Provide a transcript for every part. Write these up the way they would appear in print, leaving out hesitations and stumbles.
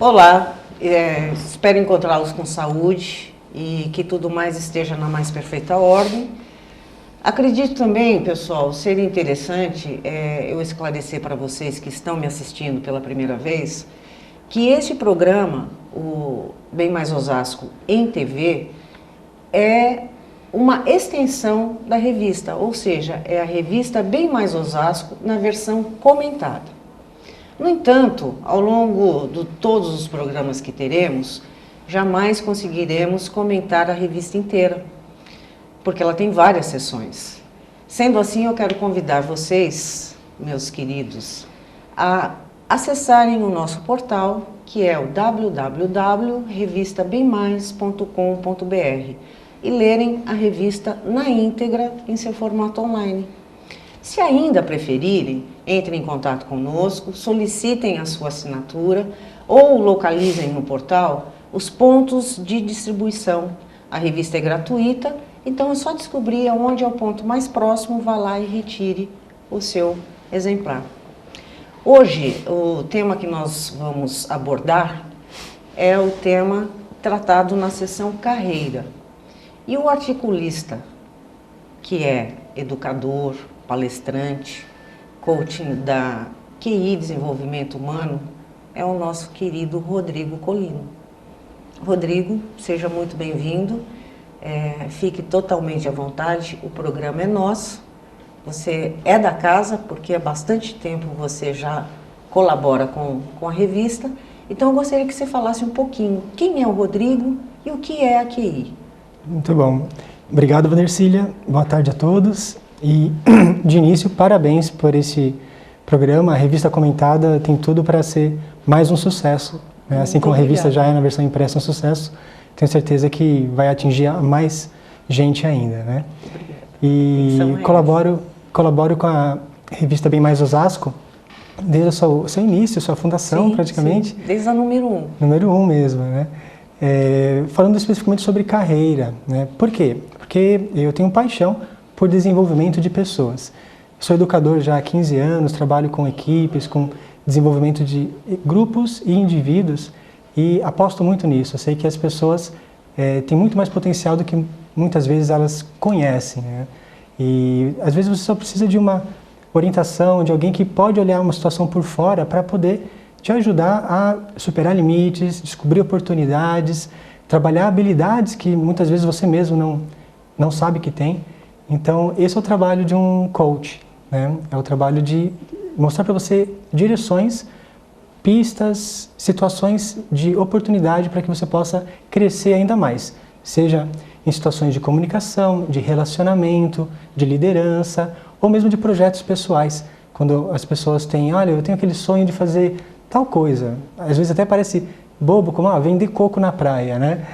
Olá, espero encontrá-los com saúde e que tudo mais esteja na mais perfeita ordem. Acredito também, pessoal, ser interessante eu esclarecer para vocês que estão me assistindo pela primeira vez que este programa, o Bem Mais Osasco em TV, é uma extensão da revista, ou seja, é a revista Bem Mais Osasco na versão comentada. No entanto, ao longo de todos os programas que teremos, jamais conseguiremos comentar a revista inteira, porque ela tem várias seções. Sendo assim, eu quero convidar vocês, meus queridos, a acessarem o nosso portal, que é o www.revistabemmais.com.br e lerem a revista na íntegra em seu formato online. Se ainda preferirem, entrem em contato conosco, solicitem a sua assinatura ou localizem no portal os pontos de distribuição. A revista é gratuita, então é só descobrir onde é o ponto mais próximo, vá lá e retire o seu exemplar. Hoje, o tema que nós vamos abordar é o tema tratado na seção Carreira. E o articulista, que é educador, palestrante, coaching da QI Desenvolvimento Humano, é o nosso querido Rodrigo Colino. Rodrigo, seja muito bem-vindo, fique totalmente à vontade, o programa é nosso, você é da casa, porque há bastante tempo você já colabora com a revista, então eu gostaria que você falasse um pouquinho quem é o Rodrigo e o que é a QI. Muito bom. Obrigado, Vandercília. Boa tarde a todos. E, de início, parabéns por esse programa. A revista comentada tem tudo para ser mais um sucesso. Né? Assim como a revista já é na versão impressa um sucesso, tenho certeza que vai atingir mais gente ainda. Né? E colaboro com a revista Bem Mais Osasco desde o seu início, sua fundação, praticamente. Sim, desde a número 1. Número 1 mesmo, né? Falando especificamente sobre carreira. Né? Por quê? Porque eu tenho paixão por desenvolvimento de pessoas. Sou educador já há 15 anos, trabalho com equipes, com desenvolvimento de grupos e indivíduos e aposto muito nisso. Eu sei que as pessoas têm muito mais potencial do que muitas vezes elas conhecem. Né? E às vezes você só precisa de uma orientação, de alguém que pode olhar uma situação por fora para poder te ajudar a superar limites, descobrir oportunidades, trabalhar habilidades que muitas vezes você mesmo não sabe que tem. Então, esse é o trabalho de um coach, né? É o trabalho de mostrar para você direções, pistas, situações de oportunidade para que você possa crescer ainda mais, seja em situações de comunicação, de relacionamento, de liderança, ou mesmo de projetos pessoais, quando as pessoas têm, olha, eu tenho aquele sonho de fazer tal coisa, às vezes até parece bobo, como vender coco na praia, né?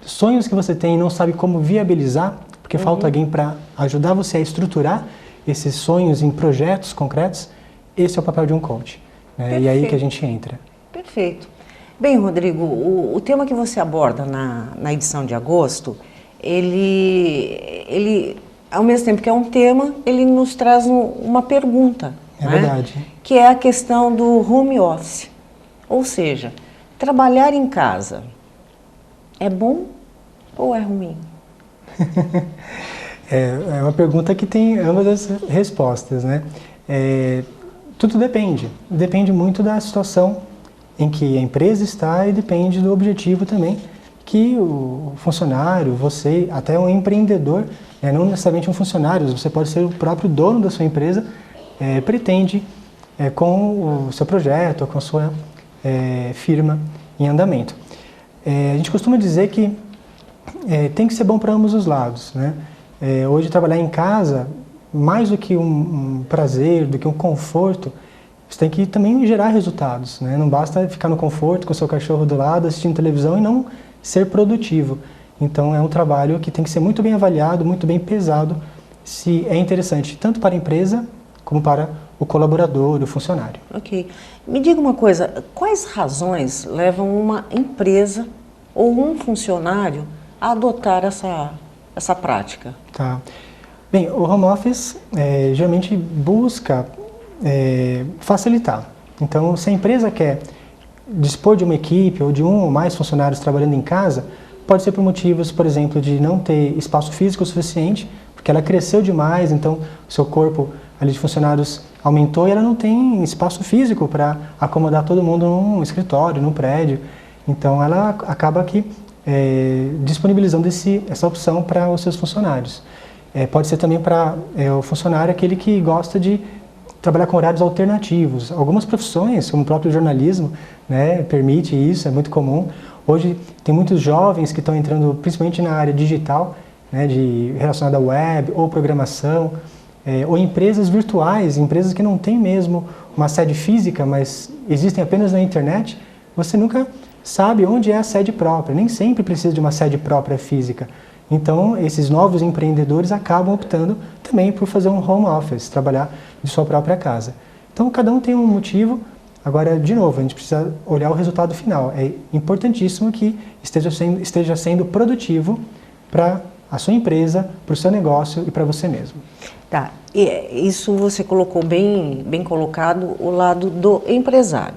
Sonhos que você tem e não sabe como viabilizar, porque falta alguém para ajudar você a estruturar esses sonhos em projetos concretos, esse é o papel de um coach. Né? E é aí que a gente entra. Perfeito. Bem, Rodrigo, o tema que você aborda na edição de agosto, ele, ao mesmo tempo que é um tema, ele nos traz uma pergunta. É verdade. Que é a questão do home office. Ou seja, trabalhar em casa é bom ou é ruim? É uma pergunta que tem ambas as respostas, né? Tudo depende. Depende muito da situação em que a empresa está e depende do objetivo também que o funcionário, você, até um empreendedor, não necessariamente um funcionário, você pode ser o próprio dono da sua empresa, pretende com o seu projeto, com a sua firma em andamento. A gente costuma dizer que tem que ser bom para ambos os lados. Né? Hoje, trabalhar em casa, mais do que um prazer, do que um conforto, você tem que também gerar resultados. Né? Não basta ficar no conforto com o seu cachorro do lado, assistindo televisão e não ser produtivo. Então, é um trabalho que tem que ser muito bem avaliado, muito bem pesado, se é interessante tanto para a empresa como para o colaborador, o funcionário. Ok. Me diga uma coisa, quais razões levam uma empresa ou um funcionário a adotar essa prática? Tá. Bem, o home office geralmente busca facilitar. Então, se a empresa quer dispor de uma equipe ou de um ou mais funcionários trabalhando em casa pode ser por motivos, por exemplo, de não ter espaço físico suficiente, porque ela cresceu demais, então o seu corpo ali de funcionários aumentou e ela não tem espaço físico para acomodar todo mundo num escritório, num prédio. Então ela acaba aqui disponibilizando essa opção para os seus funcionários. Pode ser também para o funcionário aquele que gosta de trabalhar com horários alternativos. Algumas profissões, como o próprio jornalismo, né, permite isso, é muito comum. Hoje tem muitos jovens que estão entrando principalmente na área digital, né, relacionada à web ou programação, ou empresas virtuais, empresas que não têm mesmo uma sede física, mas existem apenas na internet. Você nunca sabe onde é a sede própria, nem sempre precisa de uma sede própria física. Então, esses novos empreendedores acabam optando também por fazer um home office, trabalhar de sua própria casa. Então, cada um tem um motivo. Agora, de novo, a gente precisa olhar o resultado final. É importantíssimo que esteja sendo produtivo para a sua empresa, para o seu negócio e para você mesmo. Tá, isso você colocou bem colocado, o lado do empresário.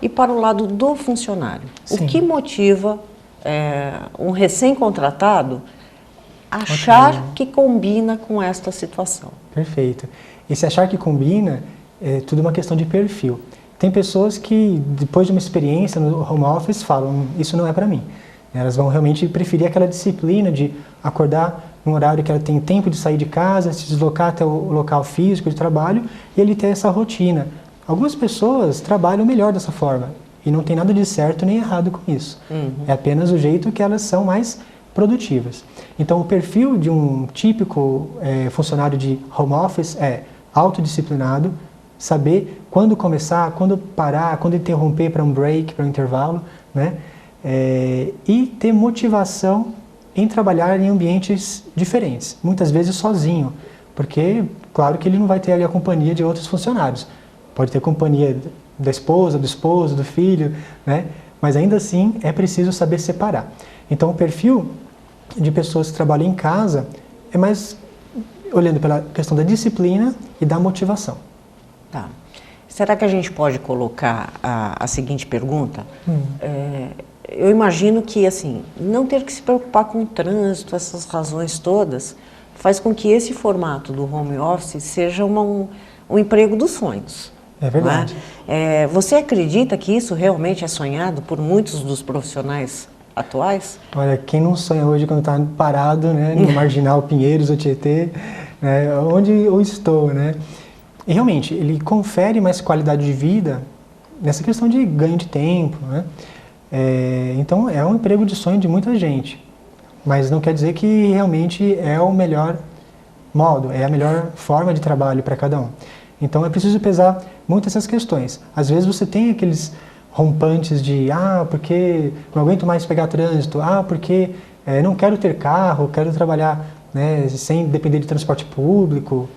E para o lado do funcionário, Sim. O que motiva um recém-contratado achar que combina com esta situação? Perfeito. Esse achar que combina é tudo uma questão de perfil. Tem pessoas que, depois de uma experiência no home office, falam, isso não é para mim. Elas vão realmente preferir aquela disciplina de acordar num horário que ela tem tempo de sair de casa, se deslocar até o local físico de trabalho e ele ter essa rotina. Algumas pessoas trabalham melhor dessa forma e não tem nada de certo nem errado com isso. É apenas o jeito que elas são mais produtivas. Então, o perfil de um típico funcionário de home office é autodisciplinado, saber quando começar, quando parar, quando interromper para um break, para um intervalo, né? E ter motivação em trabalhar em ambientes diferentes, muitas vezes sozinho, porque, claro que ele não vai ter ali a companhia de outros funcionários. Pode ter companhia da esposa, do esposo, do filho, né? Mas ainda assim é preciso saber separar. Então, o perfil de pessoas que trabalham em casa é mais olhando pela questão da disciplina e da motivação. Tá. Será que a gente pode colocar a seguinte pergunta? Eu imagino que, assim, não ter que se preocupar com o trânsito, essas razões todas, faz com que esse formato do home office seja um emprego dos sonhos. É verdade. Né? Você acredita que isso realmente é sonhado por muitos dos profissionais atuais? Olha, quem não sonha hoje quando está parado, né, no Marginal Pinheiros ou Tietê, né, onde eu estou, né? E realmente, ele confere mais qualidade de vida nessa questão de ganho de tempo, né? Então, é um emprego de sonho de muita gente, mas não quer dizer que realmente é o melhor modo, é a melhor forma de trabalho para cada um. Então, é preciso pesar muito essas questões. Às vezes você tem aqueles rompantes de, porque não aguento mais pegar trânsito, porque não quero ter carro, quero trabalhar, né, sem depender de transporte público.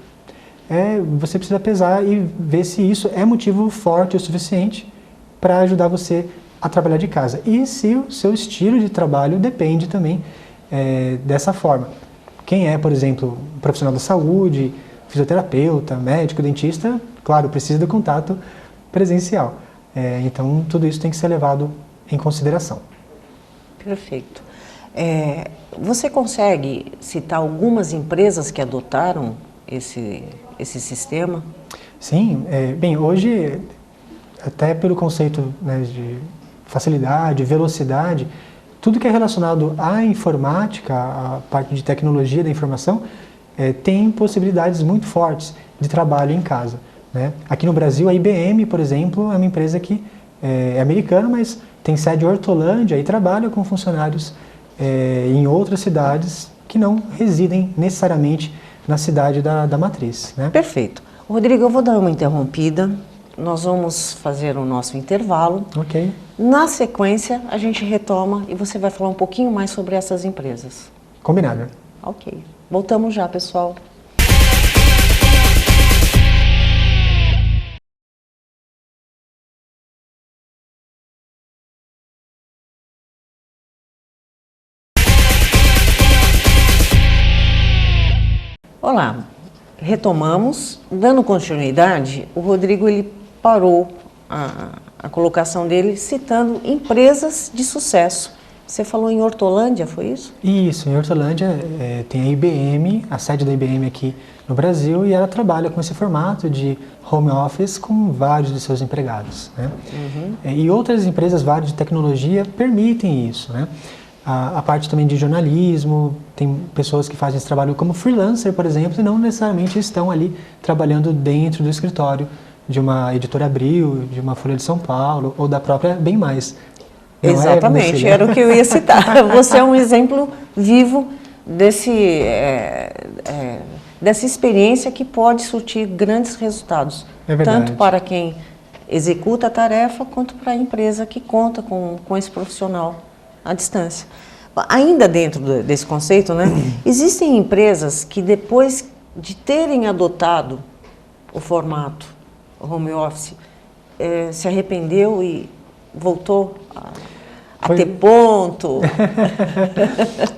Você precisa pesar e ver se isso é motivo forte o suficiente para ajudar você a trabalhar de casa. E se o seu estilo de trabalho depende também dessa forma. Quem é, por exemplo, profissional da saúde, fisioterapeuta, médico, dentista, claro, precisa do contato presencial. Então, tudo isso tem que ser levado em consideração. Perfeito. Você consegue citar algumas empresas que adotaram esse sistema? Sim. Bem, hoje, até pelo conceito, né, de facilidade, velocidade, tudo que é relacionado à informática, à parte de tecnologia da informação, tem possibilidades muito fortes de trabalho em casa, né? Aqui no Brasil, a IBM, por exemplo, é uma empresa que é americana, mas tem sede em Hortolândia e trabalha com funcionários em outras cidades que não residem necessariamente na cidade da matriz, né? Perfeito. Rodrigo, eu vou dar uma interrompida. Nós vamos fazer o nosso intervalo. Ok. Na sequência, a gente retoma e você vai falar um pouquinho mais sobre essas empresas. Combinado. Ok. Voltamos já, pessoal. Olá, retomamos. Dando continuidade, o Rodrigo ele parou a a colocação dele citando empresas de sucesso. Você falou em Hortolândia, foi isso? Isso, em Hortolândia tem a IBM, a sede da IBM aqui no Brasil, e ela trabalha com esse formato de home office com vários de seus empregados, né? E outras empresas, várias de tecnologia, permitem isso, né? A parte também de jornalismo, tem pessoas que fazem esse trabalho como freelancer, por exemplo, e não necessariamente estão ali trabalhando dentro do escritório de uma editora Abril, de uma Folha de São Paulo, ou da própria Bem Mais. Não exatamente, era o que eu ia citar. Você é um exemplo vivo dessa experiência que pode surtir grandes resultados, tanto para quem executa a tarefa, quanto para a empresa que conta com esse profissional à distância. Ainda dentro desse conceito, né, existem empresas que depois de terem adotado o formato home office, se arrependeu e voltou a ter ponto.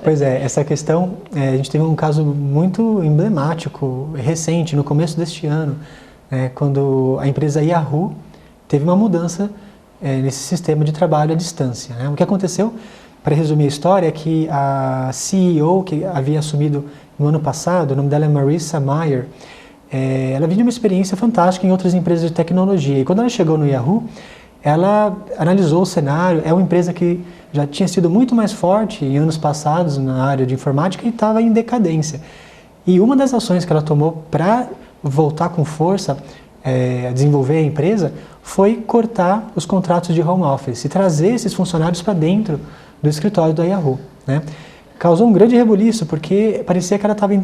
Pois é, essa questão, a gente teve um caso muito emblemático, recente, no começo deste ano, quando a empresa Yahoo teve uma mudança nesse sistema de trabalho à distância, né? O que aconteceu, para resumir a história, é que a CEO que havia assumido no ano passado, o nome dela é Marissa Mayer, ela vinha de uma experiência fantástica em outras empresas de tecnologia, e quando ela chegou no Yahoo, ela analisou o cenário. É uma empresa que já tinha sido muito mais forte em anos passados na área de informática e estava em decadência. E uma das ações que ela tomou para voltar com força a desenvolver a empresa foi cortar os contratos de home office e trazer esses funcionários para dentro do escritório da Yahoo, né? Causou um grande rebuliço, porque parecia que ela estava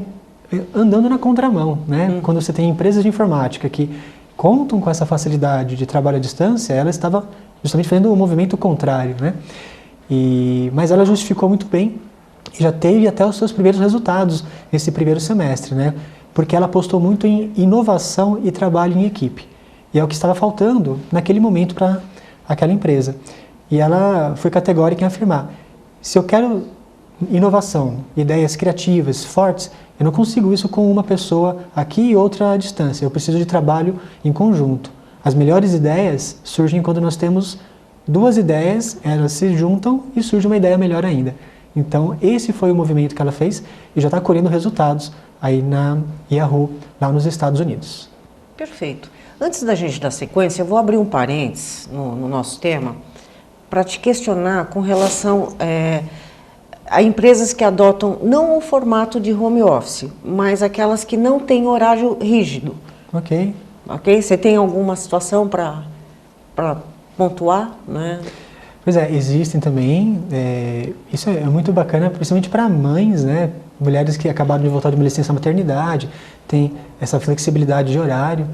andando na contramão, né? Quando você tem empresas de informática que contam com essa facilidade de trabalho à distância, ela estava justamente fazendo o movimento contrário, né? Mas ela justificou muito bem e já teve até os seus primeiros resultados nesse primeiro semestre, né? Porque ela apostou muito em inovação e trabalho em equipe. E é o que estava faltando naquele momento para aquela empresa. E ela foi categórica em afirmar: se eu quero inovação, ideias criativas, fortes, eu não consigo isso com uma pessoa aqui e outra à distância. Eu preciso de trabalho em conjunto. As melhores ideias surgem quando nós temos duas ideias, elas se juntam e surge uma ideia melhor ainda. Então, esse foi o movimento que ela fez e já está colhendo resultados aí na Yahoo, lá nos Estados Unidos. Perfeito. Antes da gente dar sequência, eu vou abrir um parênteses no nosso tema para te questionar com relação a empresas que adotam não o formato de home office, mas aquelas que não têm horário rígido. Ok. Ok? Você tem alguma situação para pontuar, né? Pois é, existem também. Isso é muito bacana, principalmente para mães, né? Mulheres que acabaram de voltar de uma licença maternidade, tem essa flexibilidade de horário.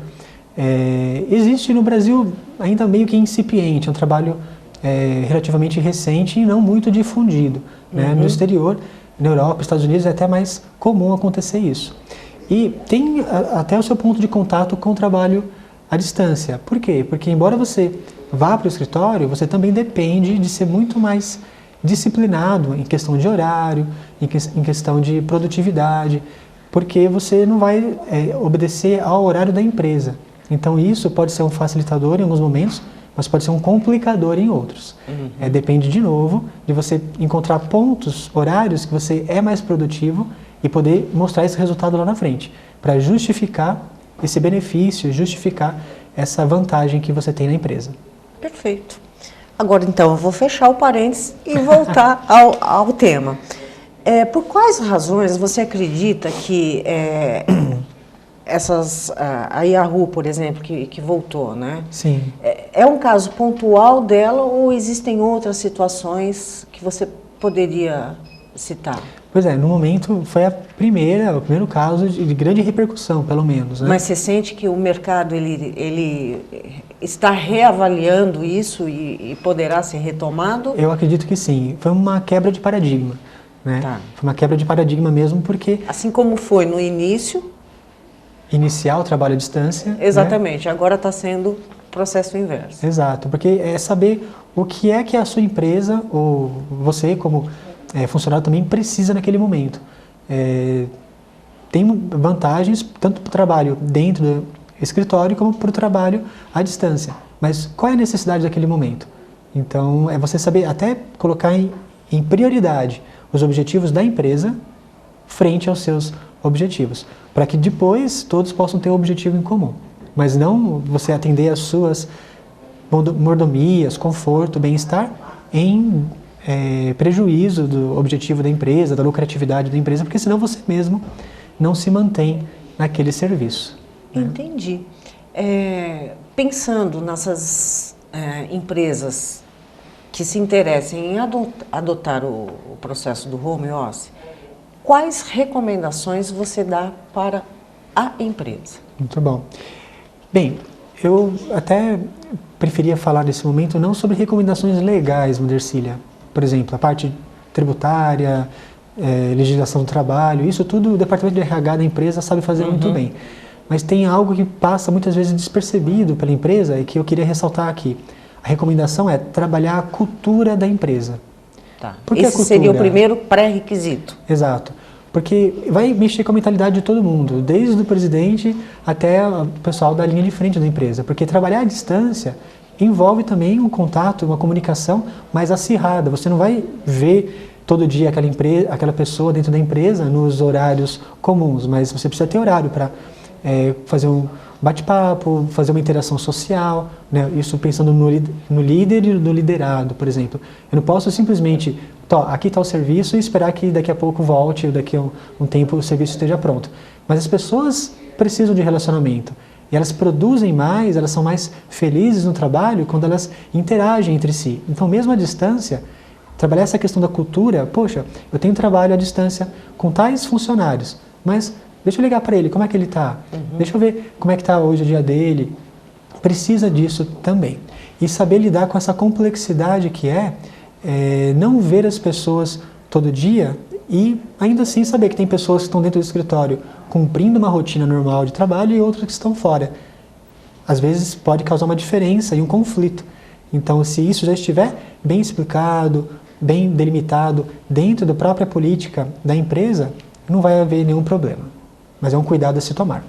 Existe no Brasil ainda meio que incipiente, é um trabalho relativamente recente e não muito difundido, né? No exterior, na Europa, Estados Unidos, é até mais comum acontecer isso. E tem até o seu ponto de contato com o trabalho à distância. Por quê? Porque embora você vá para o escritório, você também depende de ser muito mais disciplinado em questão de horário, em questão de produtividade, porque você não vai obedecer ao horário da empresa. Então isso pode ser um facilitador em alguns momentos, mas pode ser um complicador em outros. Depende, de novo, de você encontrar pontos, horários que você é mais produtivo e poder mostrar esse resultado lá na frente, para justificar esse benefício, justificar essa vantagem que você tem na empresa. Perfeito. Agora, então, eu vou fechar o parênteses e voltar ao tema. Por quais razões você acredita que a Yahoo, por exemplo, que voltou, né? Sim. É um caso pontual dela ou existem outras situações que você poderia citar? Pois é, no momento foi o primeiro caso de grande repercussão, pelo menos, né? Mas você sente que o mercado ele está reavaliando isso e poderá ser retomado? Eu acredito que sim. Foi uma quebra de paradigma, né? Tá. Foi uma quebra de paradigma mesmo, porque assim como foi no início, iniciar o trabalho à distância. Exatamente, né? Agora está sendo processo inverso. Exato, porque é saber o que é que a sua empresa, ou você como funcionário também precisa naquele momento. Tem vantagens tanto para o trabalho dentro do escritório como para o trabalho à distância. mas qual é a necessidade daquele momento? Então, é você saber até colocar em prioridade os objetivos da empresa frente aos seus objetivos, para que depois todos possam ter um objetivo em comum, mas não você atender às suas mordomias, conforto, bem-estar em prejuízo do objetivo da empresa, da lucratividade da empresa, porque senão você mesmo não se mantém naquele serviço. Entendi. Pensando nessas empresas que se interessem em adotar o processo do home office, quais recomendações você dá para a empresa? Muito bom. Bem, eu até preferia falar nesse momento não sobre recomendações legais, Mundercília. Por exemplo, a parte tributária, legislação do trabalho, isso tudo o departamento de RH da empresa sabe fazer muito bem. Mas tem algo que passa muitas vezes despercebido pela empresa e que eu queria ressaltar aqui. A recomendação é trabalhar a cultura da empresa. Tá. Esse seria o primeiro pré-requisito. Exato. Porque vai mexer com a mentalidade de todo mundo, desde o presidente até o pessoal da linha de frente da empresa. Porque trabalhar à distância envolve também um contato, uma comunicação mais acirrada. Você não vai ver todo dia aquela pessoa dentro da empresa nos horários comuns, mas você precisa ter horário para fazer um bate-papo, fazer uma interação social, né? Isso pensando no líder e no liderado, por exemplo. Eu não posso simplesmente, aqui está o serviço e esperar que daqui a pouco volte, ou daqui a um tempo o serviço esteja pronto. Mas as pessoas precisam de relacionamento. E elas produzem mais, elas são mais felizes no trabalho quando elas interagem entre si. Então, mesmo à distância, trabalhar essa questão da cultura, poxa, eu tenho trabalho à distância com tais funcionários, mas deixa eu ligar para ele, como é que ele está? Deixa eu ver como é que está hoje o dia dele. Precisa disso também. E saber lidar com essa complexidade que não ver as pessoas todo dia e ainda assim saber que tem pessoas que estão dentro do escritório cumprindo uma rotina normal de trabalho e outras que estão fora. Às vezes pode causar uma diferença e um conflito. Então, se isso já estiver bem explicado, bem delimitado dentro da própria política da empresa, não vai haver nenhum problema. Mas é um cuidado a se tomar.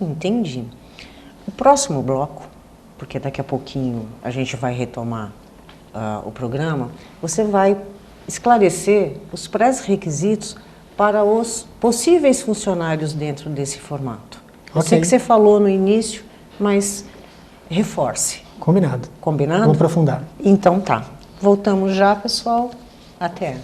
Entendi. O próximo bloco, porque daqui a pouquinho a gente vai retomar o programa, você vai esclarecer os pré-requisitos para os possíveis funcionários dentro desse formato. Eu sei que você falou no início, mas reforce. Combinado. Combinado? Vamos aprofundar. Então tá. Voltamos já, pessoal. Até.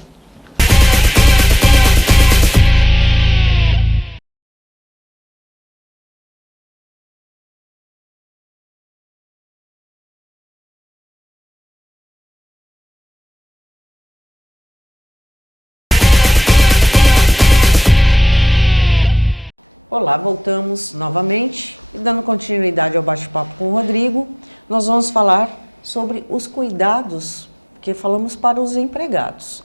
Olá, voltamos novamente e dando continuidade ao bate-papo com o Rodrigo, nós vamos falar sobre os cuidados que falamos para os empregadores.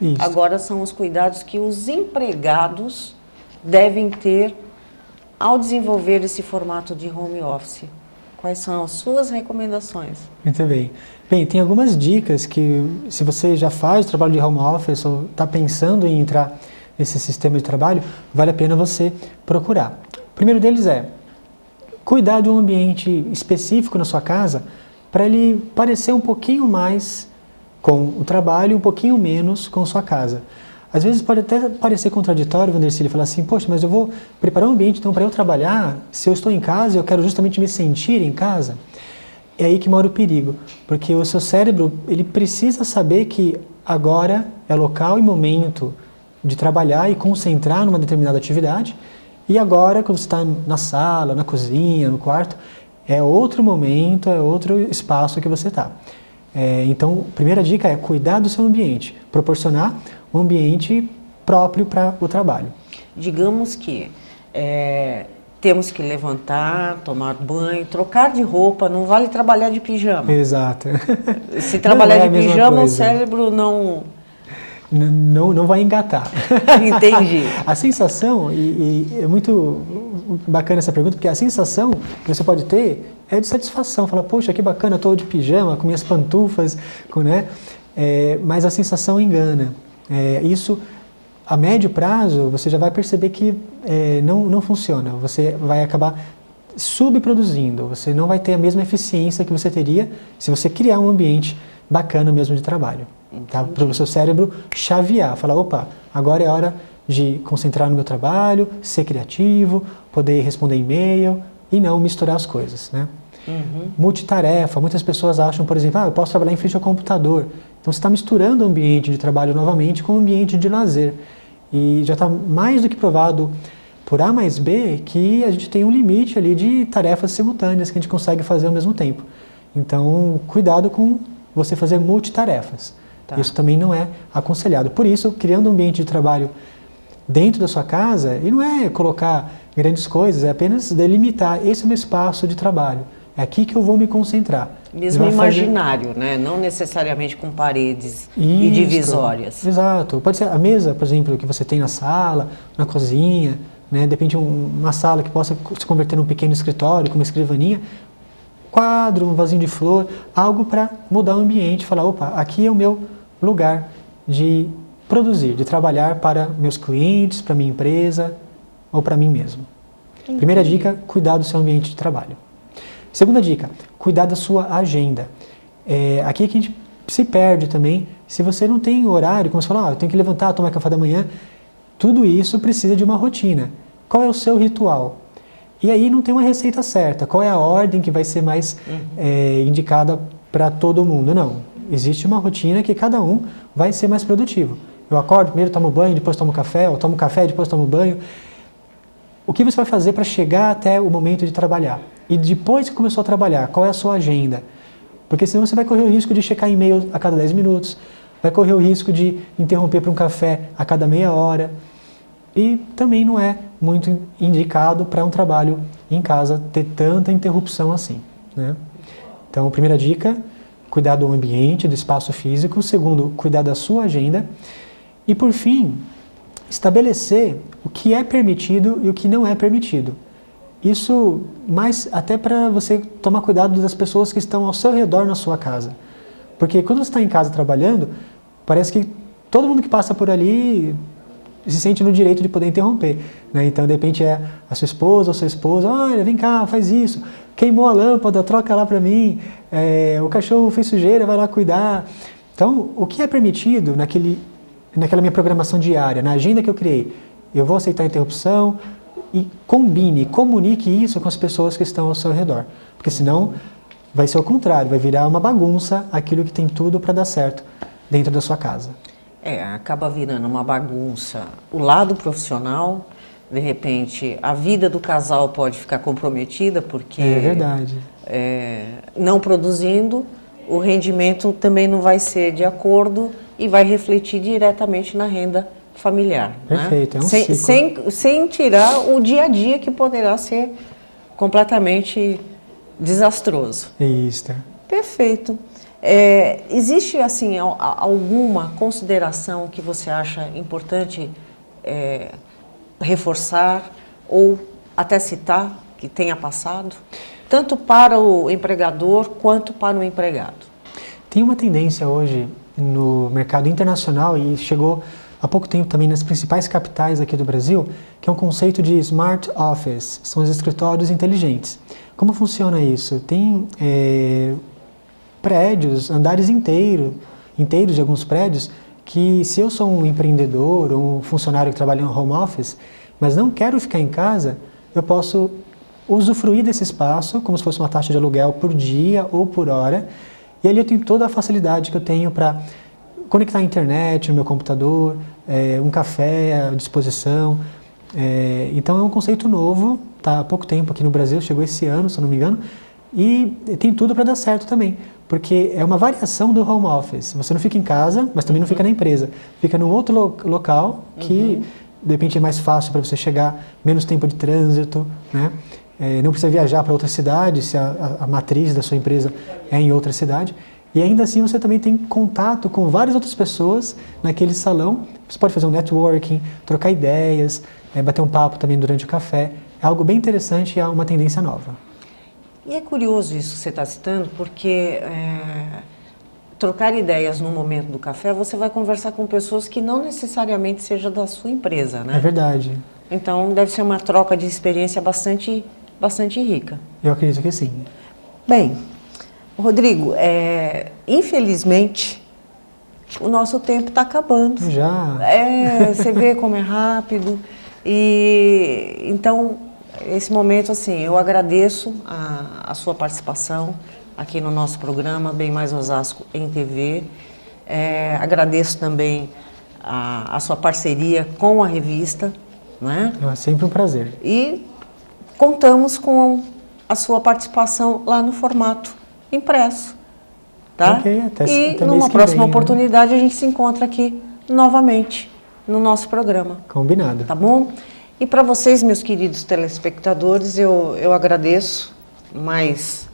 Isso. Agora são os cuidados que os empregados devem ter ao desenvolver esse formato de home office. Quais são as suas recomendações? Muito bem. Bem, tem algumas dicas que, se você já faz o trabalho de home office ou está pensando em entrar nesse sistema de trabalho, vale a pena você procurar. O primeiro deles é cuidar de um ambiente específico na sua casa para ele parecer um pouquinho mais com o trabalho e um pouquinho menos com sua casa. Às vezes pode até parecer contraditório, Vandercília, falar assim, poxa, mas eu vou preparar um ambiente então para eu trabalhar, se eu estou em casa eu quero justamente me sentir em casa. É aí que mora o perigo, porque o seu cérebro ele precisa saber que agora é local e momento de trabalhar e concentrar numa determinada atividade, e agora, quando você está na sala, na cozinha, no quarto, é outro momento, é outro espaço que você está. Então, a primeira dica é cuidar do seu ambiente, proporcionar um ambiente próprio para o trabalho. Digamos que temos que levantar, tomar banho, trocar de roupa, não vale trabalhar de pijama. Exato. Se trabalhar de pijama, o cérebro não vai engatar. Entendi. A sensação, e é muito bacana essa pergunta, porque a sensação que você pode ter é de satisfação. Fala, poxa, que bacana, estou de pijama, com minhas pantufas, né? Mas a sensação engana. Isso, a médio prazo, você já vai perceber que não funciona. Você vai acabar subproduzindo, você não vai ter a mesma eficiência que você teria se você criar um ambiente bacana mesmo de trabalho. Tá? Para o seu cérebro chavear, falar, opa, agora é hora de concentrar no meu trabalho, ser criativo, poder responder e-mail e não misturar as coisas, né? Multitarefa, muitas pessoas acham, por exemplo, eu posso trabalhar em frente ao computador. Então você está misturando o ambiente de trabalho novamente com o ambiente de lazer. E já está mais do que provado por A mais B que a gente tem um limite ali de tarefas simultâneas que a gente consegue fazer ao mesmo tempo. Então, cuidado com você fazer multitarefas. Tá. Isso também não é aconselhado. Por isso, criando um ambiente de trabalho dentro da sua casa, e não é colocar grandes coisas, é apenas delimitar, esse é o meu espaço de trabalho. É aqui que eu vou me concentrar. Mesmo imaginário, né? Não necessariamente com paredes e divisórias. Exato. Pode ser a mesa, por exemplo, que você tem na sala, na cozinha, né? De repente uma sala que possa se converter num pequeno escritório, com uma escrivaninha, quadro, um vasinho de flor, algo para mudar o ambiente, falar, opa, aqui é o meu lugar de produzir, de trabalhar para meus clientes, para minha empresa ou para mim mesmo. Primeira dica, cuidar do seu ambiente de trabalho. Segunda dica, cuidar da sua agenda. Aqui é que a gente se perde também, se você não tem horário, como você falou, eu tenho que levantar, tomar café da manhã, tudo isso precisa de uma rotina. Qual é o seu ritual? E aí não tem uma receita certa, qual é a ordem que vai ser mais indicada para todo mundo? Não, existe uma rotina que cada um vai ser mais produtivo. Eu acordo, primeiro tomo banho, depois tomo café, ou tomo café, depois tomo banho. O que você vai fazer para chegar até o momento de trabalhar? E depois que começou a trabalhar, qual é a sua agenda? Porque senão você vai correr o risco de checar e-mail a cada 10 minutos, vai correr o risco de interromper para um café a cada meia hora. E também não é muito indicado para um trabalho em casa ter tanta interrupção assim, né? Então, primeira dica, cuidar do ambiente, do espaço físico. Segundo, cuidar da sua agenda. E por fim, estabelecer o que é permitido e o que não é permitido. Isso mais até para você tomar cuidado das pessoas que estão ao seu redor na sua casa. Porque quando você está em casa trabalhando, parece que todo mundo que passa por ali se sente no direito de poder interromper, né? Então, de repente, é a sua esposa ou seu esposo, olha, vem cá, faz isso, queimou a lâmpada, troca lá para mim, o cachorro fez sujeira, vai lá cuidar. Então, o que é permitido naquela minha programação diária, na agenda que eu criei, eu vou aceitar a interrupção e comunique isso com as pessoas que estão ao seu redor, porque senão vai ser o contrário, vai virar uma bagunça aquilo que tem tudo para dar certo dentro da sua casa. Acaba virando uma bagunça. O lado profissional, de repente, a vida do casal pode ficar comprometida, porque... É verdade. Não produzindo, o rendimento também não vai ser de acordo e vai refletir diretamente na renda familiar. Perfeito, né? é um ciclo. Sem tirar o dia a dia, que poderá ser completamente desastroso. Isso. Perfeito. Existe, assim, alguma consideração que você acha importante reforçar ou até citar que tenha passado, tanto para o empregador quanto para o empregado? Tem uma tendência hoje no mercado internacional e chegou há pouco tempo também nas principais capitais aqui do Brasil, que é um conceito de Smart Office, são os escritórios inteligentes. Como funciona isso? Tem prédios, andares inteiros de alguns prédios, que se eu sou um empreendedor ou um funcionário que trabalha no home office, mas não quero ficar em casa, eu posso usufruir desse espaço como se fosse uma taxa de aluguel por dia ou por hora, e ali eu tenho toda a facilidade que eu tenho para conectar a internet no meu computador, um café à disposição. Então é um conceito novo, está há pouco tempo aqui no Brasil, chegou esse ano, se eu não me engano, e tem tudo para dar certo também, porque é uma variação do home office. Você não fica em casa, mas também não fica na empresa. Fica num outro local que, de repente, é mais fácil para você chegar, menos tempo de trânsito, né? Não precisa viajar para outra cidade, se a matriz da sua empresa é em outra cidade. E ainda assim você também tem contato com várias outras pessoas naquele salão. Você pode fazer um networking, trocar ideias, bater um papo também durante o café. É algo bem interessante e é uma tendência nova. E é curioso isso que você está citando, porque trocar ideias no momento do café, você vai conversar com pessoas que não necessariamente seja da sua empresa, né? É verdade. Então, deve ser uma troca de experiência bastante bastante rica. Eu acredito que sim. Bem, Rodrigo, infelizmente, o nosso tempo está acabando. Já? Você vê como é rápido. E então, esse momento, assim, eu agradeço a sua participação aqui no nosso programa Bem Mais Osasco em TV. Agradeço também a sua parceria com a revista, né? É sempre um prazer. E contamos com a sua participação lá no formato impresso, tá? Ok, até numa mês que próxima vem, oportunidade a gente se encontra aqui novamente no nosso programa. Combinado. Tá bom? E para vocês, meus queridos telespectadores, eu agradeço mais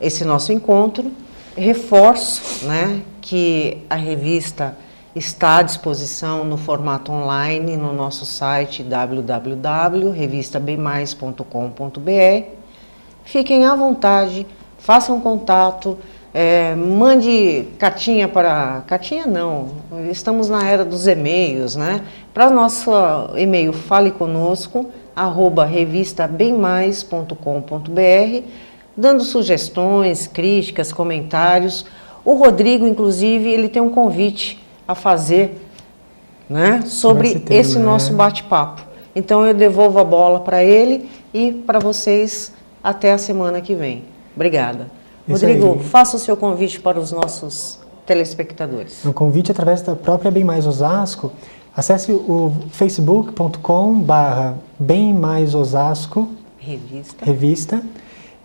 esse nosso encontro. Reforço, né, que a revista está à disposição no formato online no nosso site www.revistabemmais.com.br. Fiquem à vontade, façam contato, mande cartinha para... Cartinha não, estamos na era dos e-mails, né? Para o nosso e-mail faleconosco@revistabemmais.com.br, dando sugestões, críticas, comentários. O Rodrigo, inclusive, ele tem um convite a fazer, né, sobre esse nosso bate-papo. Então eu devolvo a bola para ele e para vocês até a semana que vem. Obrigada. Rodrigo, faça o seu convite para os nossos telespectadores. O convite através da própria Bem Mais Osasco. Acesse o facebook.com/Bem Mais Osasco Revista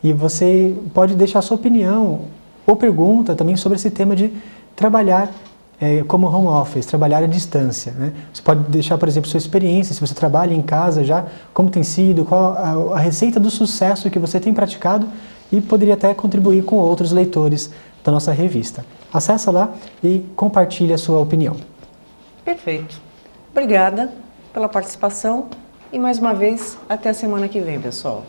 e você pode deixar sua opinião ou pergunta também sobre esse tema de trabalhar como home office, trabalhar à distância, né? Você pode deixar, por exemplo, sua experiência, se você trabalha em casa já, como tem sido, qual a receita do sucesso que você tem praticado e poderia até contribuir com outros leitores da nossa revista. Acesse lá e compartilhe a sua opinião. Perfeito. Obrigada pela participação e, mais uma vez, até a semana que vem, pessoal.